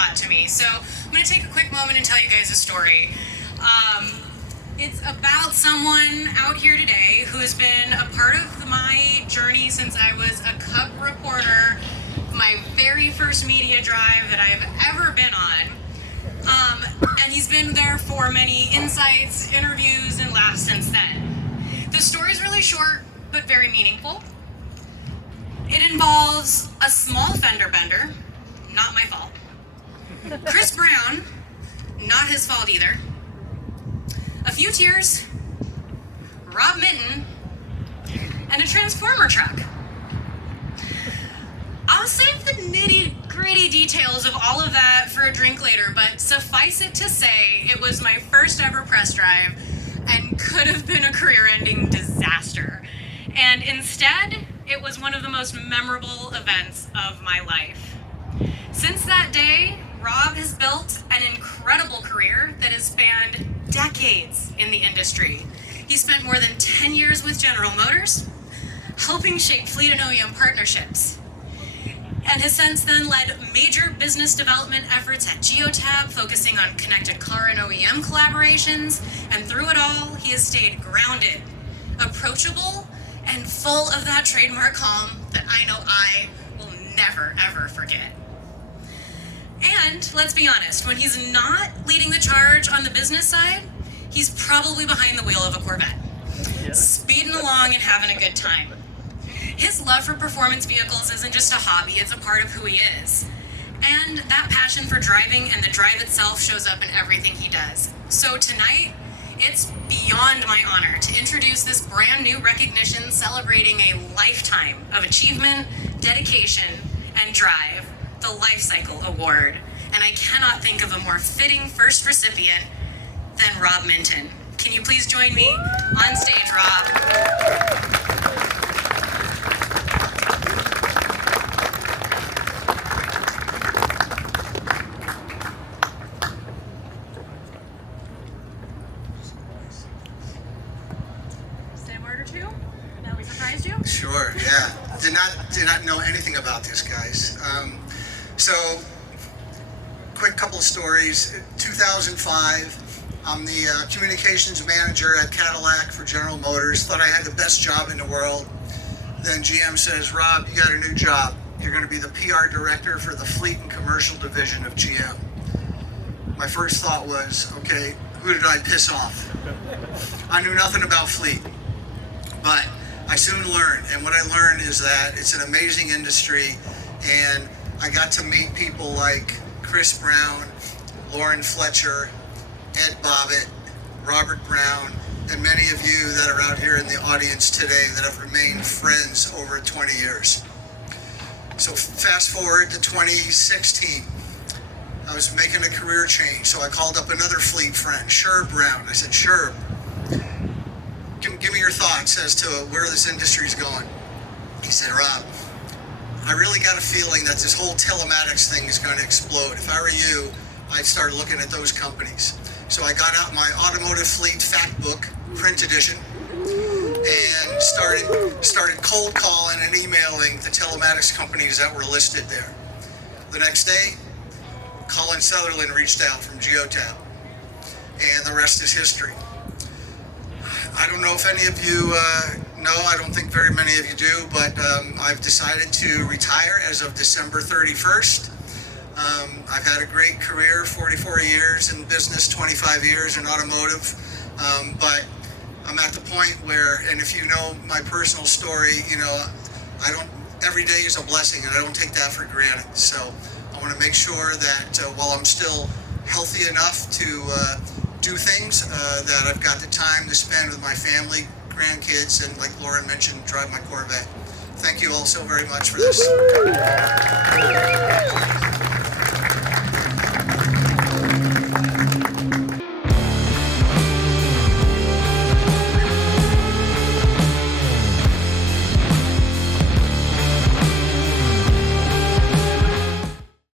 lot to me. So I'm going to take a quick moment and tell you guys a story. It's about someone out here today who has been a part of my journey since I was a Cub reporter, my very first media drive that I've ever been on. And he's been there for many insights, interviews, and laughs since then. The story is really short, but very meaningful. It involves a small fender bender, not my fault. Chris Brown, not his fault either. A few tears, Rob Minton, and a transformer truck. I'll save the nitty-gritty details of all of that for a drink later, but suffice it to say, it was my first ever press drive and could have been a career-ending disaster. And instead, it was one of the most memorable events of my life. Since that day, Rob has built an incredible career that has spanned decades in the industry. He spent more than 10 years with General Motors, helping shape fleet and OEM partnerships, and has since then led major business development efforts at Geotab, focusing on connected car and OEM collaborations, and through it all, he has stayed grounded, approachable, and full of that trademark calm that I know I will never, ever forget. And let's be honest, when he's not leading the charge on the business side, he's probably behind the wheel of a Corvette, speeding along and having a good time. His love for performance vehicles isn't just a hobby, it's a part of who he is. And that passion for driving and the drive itself shows up in everything he does. So tonight, it's beyond my honor to introduce this brand new recognition celebrating a lifetime of achievement, dedication, and drive, the Lifecycle Award. And I cannot think of a more fitting first recipient than Rob Minton. Can you please join me on stage, Rob? Sure, yeah. Did not know anything about this, guys. So, quick couple of stories. 2005, I'm the communications manager at Cadillac for General Motors. Thought I had the best job in the world. Then GM says, Rob, you got a new job. You're going to be the PR director for the fleet and commercial division of GM. My first thought was, okay, who did I piss off? I knew nothing about fleet, but I soon learned, and what I learned is that it's an amazing industry, and I got to meet people like Chris Brown, Lauren Fletcher, Ed Bobbitt, Robert Brown, and many of you that are out here in the audience today that have remained friends over 20 years. So fast forward to 2016, I was making a career change, so I called up another fleet friend, Sherb Brown. I said, Sherb, give me your thoughts as to where this industry is going. He said, Rob, I really got a feeling that this whole telematics thing is going to explode. If I were you, I'd start looking at those companies. So I got out my automotive fleet fact book, print edition, and started cold calling and emailing the telematics companies that were listed there. The next day, Colin Sutherland reached out from Geotab, and the rest is history. I don't know if any of you know, I don't think very many of you do, but I've decided to retire as of December 31st. I've had a great career, 44 years in business, 25 years in automotive, but I'm at the point where, and if you know my personal story, you know, every day is a blessing, and I don't take that for granted. So I want to make sure that while I'm still healthy enough to do things, that I've got the time to spend with my family, grandkids, and like Lauren mentioned, drive my Corvette. Thank you all so very much for this.